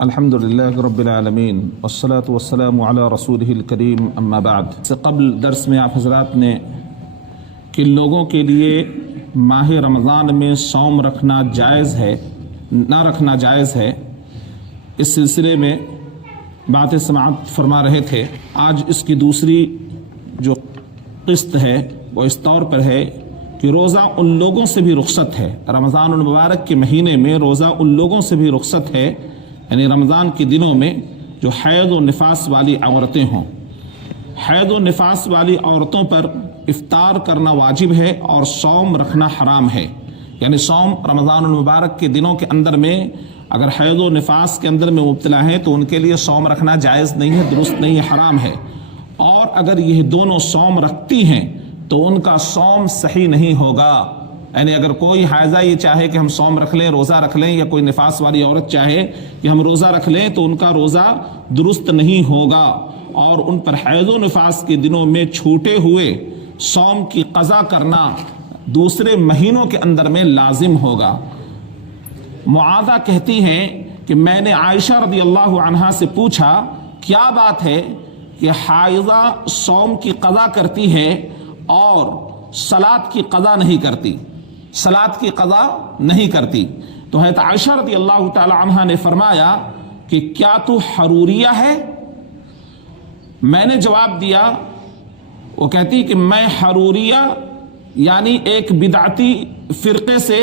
अल्हम्दुलिल्लाह रब्बिल आलमीन वस्सलातु वस्सलामु अला रसूलिहिल करीम अम्मा बाद। से कबल दर्स में आप हज़रात ने कि लोगों के लिए माह रमज़ान में सौम रखना जायज़ है ना रखना जायज़ है, इस सिलसिले में बातें समाअत फरमा रहे थे। आज इसकी दूसरी जो किस्त है वो इस तौर पर है कि रोज़ा उन लोगों से भी रुख्सत है, रमज़ानुल मुबारक के महीने में रोज़ा उन लोगों से भी रुख्सत है, यानी रमज़ान के दिनों में जो हैज़ और निफास वाली औरतें हों। हैज़ और निफास वाली औरतों पर इफ्तार करना वाजिब है और सौम रखना हराम है। यानी सौम रमज़ानुल मुबारक के दिनों के अंदर में अगर हैज़ और निफास के अंदर में मुब्तला हैं तो उनके लिए सौम रखना जायज़ नहीं है, दुरुस्त नहीं है, हराम है। और अगर यह दोनों सौम रखती हैं तो उनका सौम सही नहीं होगा। यानी अगर कोई हायजा ये चाहे कि हम सौम रख लें, रोज़ा रख लें, या कोई निफास वाली औरत चाहे कि हम रोज़ा रख लें तो उनका रोज़ा दुरुस्त नहीं होगा और उन पर हैज़ो निफास के दिनों में छूटे हुए सौम की क़ज़ा करना दूसरे महीनों के अंदर में लाजिम होगा। मुआज़ा कहती हैं कि मैंने आयशा रज़ियल्लाहु अन्हा से पूछा, क्या बात है कि हायज़ा सौम की क़ज़ा करती है और सलात की क़ज़ा नहीं करती, सलात की क़ज़ा नहीं करती। तो है आयशा रज़ियल्लाहु ताला अन्हा ने फरमाया कि क्या तू हरूरिया है? मैंने जवाब दिया, वो कहती कि मैं हरूरिया यानी एक बिदअती फ़िरक़े से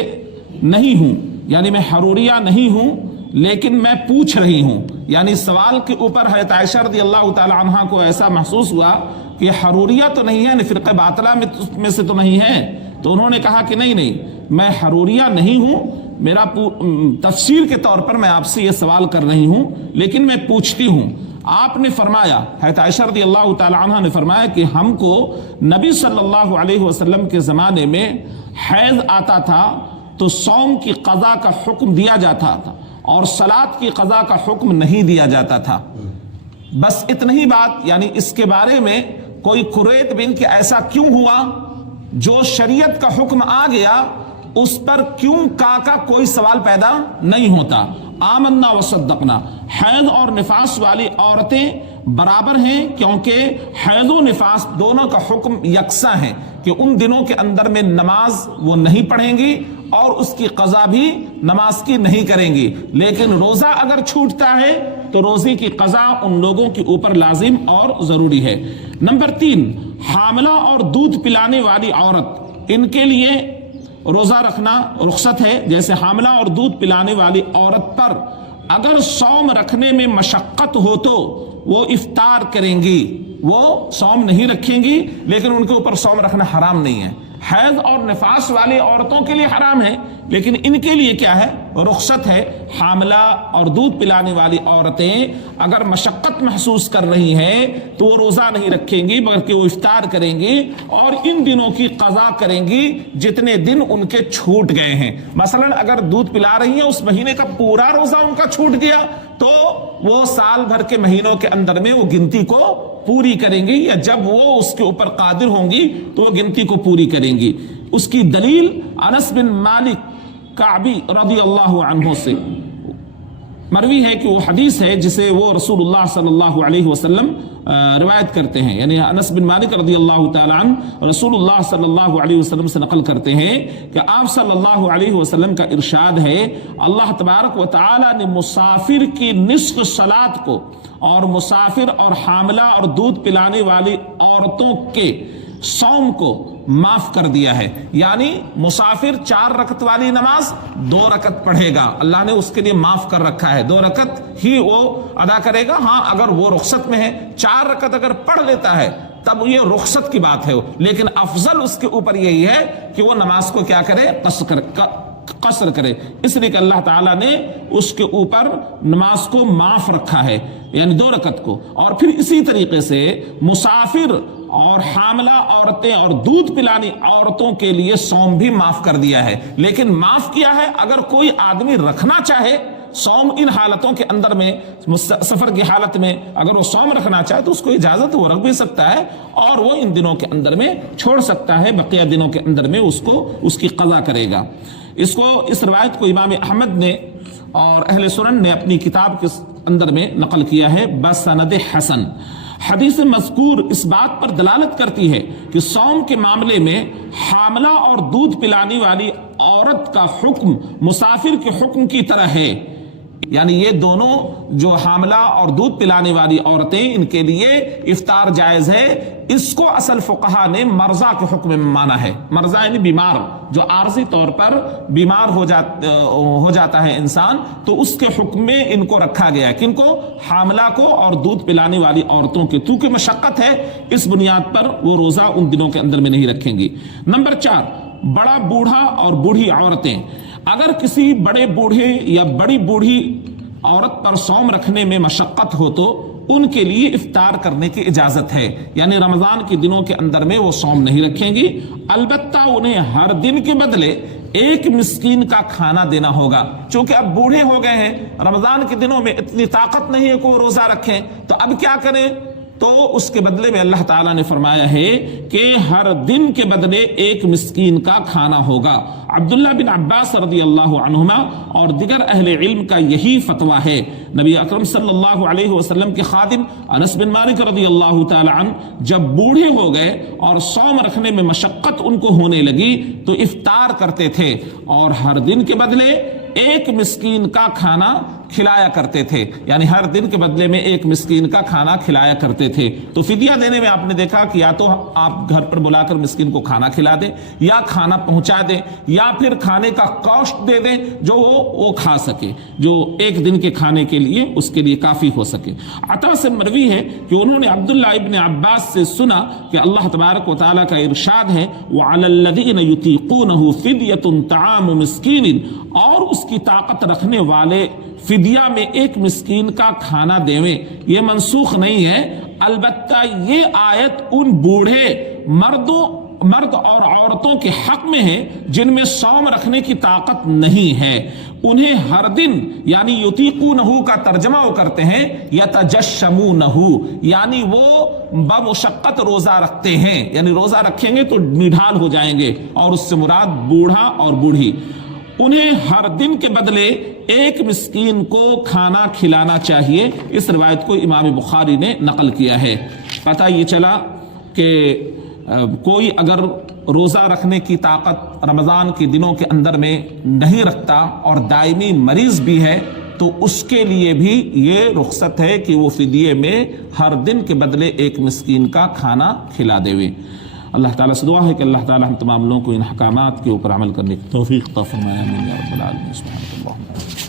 नहीं हूँ, यानी मैं हरूरिया नहीं हूँ, लेकिन मैं पूछ रही हूँ। यानी सवाल के ऊपर है आयशा रज़ियल्लाहु ताला अन्हा को ऐसा महसूस हुआ कि हरूरिया तो नहीं है, फ़िरक़े बातिला में से तो नहीं है। तो उन्होंने कहा कि नहीं, मैं हरूरिया नहीं हूँ, मेरा तफसीर के तौर पर मैं आपसे ये सवाल कर रही हूँ, लेकिन मैं पूछती हूँ। आपने फरमाया, हज़रत आयशा रज़ियल्लाहु ताला अन्हा ने फरमाया कि हमको नबी सल्लल्लाहु अलैहि वसल्लम के ज़माने में हैज़ आता था तो सौम की क़ज़ा का हुक्म दिया जाता था और सलात की क़ज़ा का हुक्म नहीं दिया जाता था। बस इतनी ही बात, यानी इसके बारे में कोई कुरैत बिन कि ऐसा क्यों हुआ, जो शरीयत का हुक्म आ गया उस पर क्यों का कोई सवाल पैदा नहीं होता। आमन्ना व सद्दक़ना, हैज़ और निफास वाली औरतें बराबर हैं, क्योंकि हैज़ और निफास दोनों का हुक्म यकसा है कि उन दिनों के अंदर में नमाज वो नहीं पढ़ेंगी और उसकी क़ज़ा भी नमाज की नहीं करेंगी। लेकिन रोज़ा अगर छूटता है तो रोज़े की क़ज़ा उन लोगों के ऊपर लाजिम और ज़रूरी है। नंबर 3, हामिला और दूध पिलाने वाली औरत, इनके लिए रोज़ा रखना रुख्सत है। जैसे हामिला और दूध पिलाने वाली औरत पर अगर सौम रखने में मशक्क़त हो तो वो इफ्तार करेंगी, वो सौम नहीं रखेंगी, लेकिन उनके ऊपर सौम रखना हराम नहीं है। हैज़ और निफास वाली औरतों के लिए हराम है, लेकिन इनके लिए क्या है, रुख्सत है। हामिला और दूध पिलाने वाली औरतें अगर मशक्क़त महसूस कर रही हैं तो वो रोज़ा नहीं रखेंगी, बल्कि वो इफ्तार करेंगी और इन दिनों की क़ज़ा करेंगी जितने दिन उनके छूट गए हैं। मसलन अगर दूध पिला रही हैं, उस महीने का पूरा रोज़ा उनका छूट गया तो वो साल भर के महीनों के अंदर में वो गिनती को पूरी करेंगी, या जब वो उसके ऊपर कादिर होंगी तो वो गिनती को पूरी करेंगी। उसकी दलील अनस बिन मालिक काबी रज़ियल्लाहु अन्हु से मरवी है कि वो हदीस है जिसे वो रसूलुल्लाह सल्लल्लाहु अलैहि वसल्लम रिवायत करते हैं। यानी अनस बिन मालिक रज़ियल्लाहु ताला अन्हु रसूलुल्लाह सल्लल्लाहु अलैहि वसल्लम से नकल करते हैं कि आप सल्लल्लाहु अलैहि वसल्लम का इरशाद है, अल्लाह तबारक व तआला ने मुसाफिर की निस्फ सलात को और मुसाफिर और हामिला और दूध पिलाने वाली औरतों के सौम को माफ कर दिया है। यानी मुसाफिर 4 रकत वाली नमाज 2 रकत पढ़ेगा, अल्लाह ने उसके लिए माफ कर रखा है, 2 रकत ही वो अदा करेगा। हाँ, अगर वो रुख्सत में है, 4 रकत अगर पढ़ लेता है तब ये रुख्सत की बात है, लेकिन अफजल उसके ऊपर यही है कि वो नमाज को क्या करे, कसर करे। इसलिए कि अल्लाह ताला ने उसके ऊपर नमाज को माफ रखा है, यानी 2 रकत को। और फिर इसी तरीके से मुसाफिर और हामिला औरतें और दूध पिलानी औरतों के लिए सौम भी माफ कर दिया है। लेकिन माफ किया है, अगर कोई आदमी रखना चाहे सौम इन हालतों के अंदर में, सफर की हालत में अगर वो सौम रखना चाहे तो उसको इजाजत, वो रख भी सकता है और वो इन दिनों के अंदर में छोड़ सकता है, बकिया दिनों के अंदर में उसको उसकी क़ज़ा करेगा। इसको, इस रवायत को इमाम अहमद ने اور اہل سنن نے اپنی کتاب کے اندر میں نقل کیا ہے بسند حسن۔ حدیث مذکور اس بات پر دلالت کرتی ہے کہ صوم کے معاملے میں حاملہ اور دودھ پلانے والی عورت کا حکم مسافر کے حکم کی طرح ہے، یعنی یہ دونوں جو حاملہ اور دودھ پلانے والی عورتیں ان کے لیے افطار جائز ہے۔ اس کو اصل فقہا نے مرضع کے حکم میں مانا ہے۔ مرضع یعنی بیمار، جو عارضی طور پر بیمار ہو جاتا ہے انسان، تو اس کے حکم میں ان کو رکھا گیا ہے۔ کن کو؟ حاملہ کو اور دودھ پلانے والی عورتوں کے، کیونکہ مشقت ہے اس بنیاد پر وہ روزہ ان دنوں کے اندر میں نہیں رکھیں گی۔ نمبر 4، بڑا بوڑھا اور بوڑھی عورتیں۔ اگر کسی بڑے بوڑھے یا بڑی بوڑھی عورت پر صوم رکھنے میں مشقت ہو تو ان کے لیے افطار کرنے کی اجازت ہے، یعنی رمضان کے دنوں کے اندر میں وہ صوم نہیں رکھیں گی، البتہ انہیں ہر دن کے بدلے ایک مسکین کا کھانا دینا ہوگا۔ چونکہ اب بوڑھے ہو گئے ہیں، رمضان کے دنوں میں اتنی طاقت نہیں ہے کہ وہ روزہ رکھیں، تو اب کیا کریں؟ تو اس کے بدلے میں اللہ تعالیٰ نے فرمایا ہے کہ ہر دن کے بدلے ایک مسکین کا کھانا ہوگا۔ عبداللہ بن عباس رضی اللہ عنہما اور دیگر اہل علم کا یہی فتویٰ ہے۔ نبی اکرم صلی اللہ علیہ وسلم کے خادم انس بن مالک رضی اللہ تعالی عنہ جب بوڑھے ہو گئے اور صوم رکھنے میں مشقت ان کو ہونے لگی تو افطار کرتے تھے اور ہر دن کے بدلے ایک مسکین کا کھانا کھلایا کرتے تھے، یعنی ہر دن کے بدلے میں ایک مسکین کا کھانا کھلایا کرتے تھے۔ تو فدیہ دینے میں آپ نے دیکھا کہ یا تو آپ گھر پر بلا کر مسکین کو کھانا کھلا دیں، یا کھانا پہنچا دیں، یا پھر کھانے کا گوشت دے دیں جو وہ کھا سکے، جو ایک دن کے کھانے کے لیے اس کے لیے کافی ہو سکے۔ عطا سے مروی ہے کہ انہوں نے عبداللہ ابن عباس سے سنا کہ اللہ تبارک و تعالیٰ کا ارشاد ہے وَعَلَى الَّذِينَ يُطِيقُونَهُ فِدْيَةٌ طَعَامُ مِسْكِينٍ، اور اس کی طاقت رکھنے والے فدیہ میں ایک مسکین کا کھانا دیویں۔ یہ منسوخ نہیں ہے، البتہ یہ آیت ان بوڑھے مرد اور عورتوں کے حق میں ہے جن میں صوم رکھنے کی طاقت نہیں ہے۔ انہیں ہر دن، یعنی یطیقونہ کا ترجمہ وہ کرتے ہیں یتجشمونہ، یعنی وہ بمشقت روزہ رکھتے ہیں، یعنی روزہ رکھیں گے تو نڈھال ہو جائیں گے، اور اس سے مراد بوڑھا اور بوڑھی۔ انہیں ہر دن کے بدلے ایک مسکین کو کھانا کھلانا چاہیے۔ اس روایت کو امام بخاری نے نقل کیا ہے۔ پتہ یہ چلا کہ کوئی اگر روزہ رکھنے کی طاقت رمضان کے دنوں کے اندر میں نہیں رکھتا اور دائمی مریض بھی ہے تو اس کے لیے بھی یہ رخصت ہے کہ وہ فدیے میں ہر دن کے بدلے ایک مسکین کا کھانا کھلا دے۔ اللہ تعالیٰ سے دعا ہے کہ اللہ تعالیٰ ہم تمام لوگوں کو ان احکامات کے اوپر عمل کرنے کی توفیق عطا فرمائے۔ آمین یا رب العالمین۔ سبحانک اللہم۔